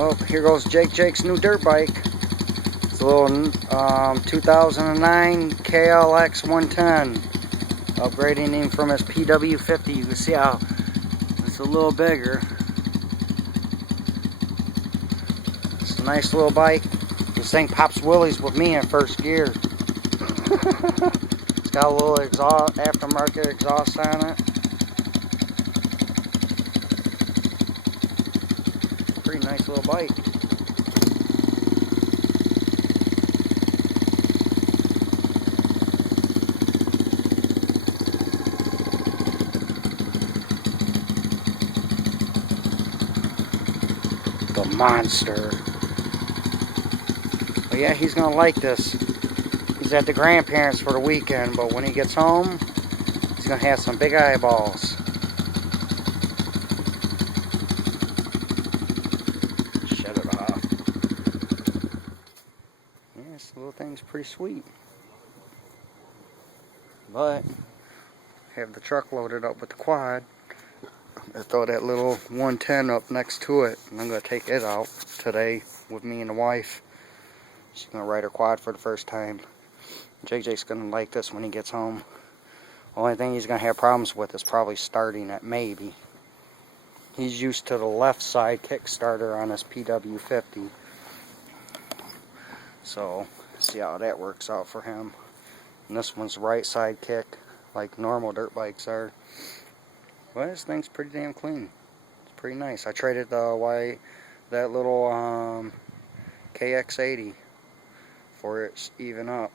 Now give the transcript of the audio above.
Well, here goes Jake's new dirt bike. It's a little 2009 KLX110. Upgrading him from his PW50. You can see how it's a little bigger. It's a nice little bike. This thing pops wheelies with me in first gear. It's got a little exhaust, aftermarket exhaust on it. Pretty nice little bike. The monster. But yeah, he's gonna like this. He's at the grandparents for the weekend, but when he gets home, he's gonna have some big eyeballs. Shut it off. Yeah, this little thing's pretty sweet. But have the truck loaded up with the quad. I throw that little 110 up next to it, and I'm gonna take it out today with me and the wife. She's gonna ride her quad for the first time. JJ's gonna like this when he gets home. Only thing he's gonna have problems with is probably starting it, maybe. He's used to the left side kickstarter on his PW50. So, see how that works out for him. And this one's right side kick, like normal dirt bikes are. Well, this thing's pretty damn clean. It's pretty nice. I traded that little KX80 for it even up.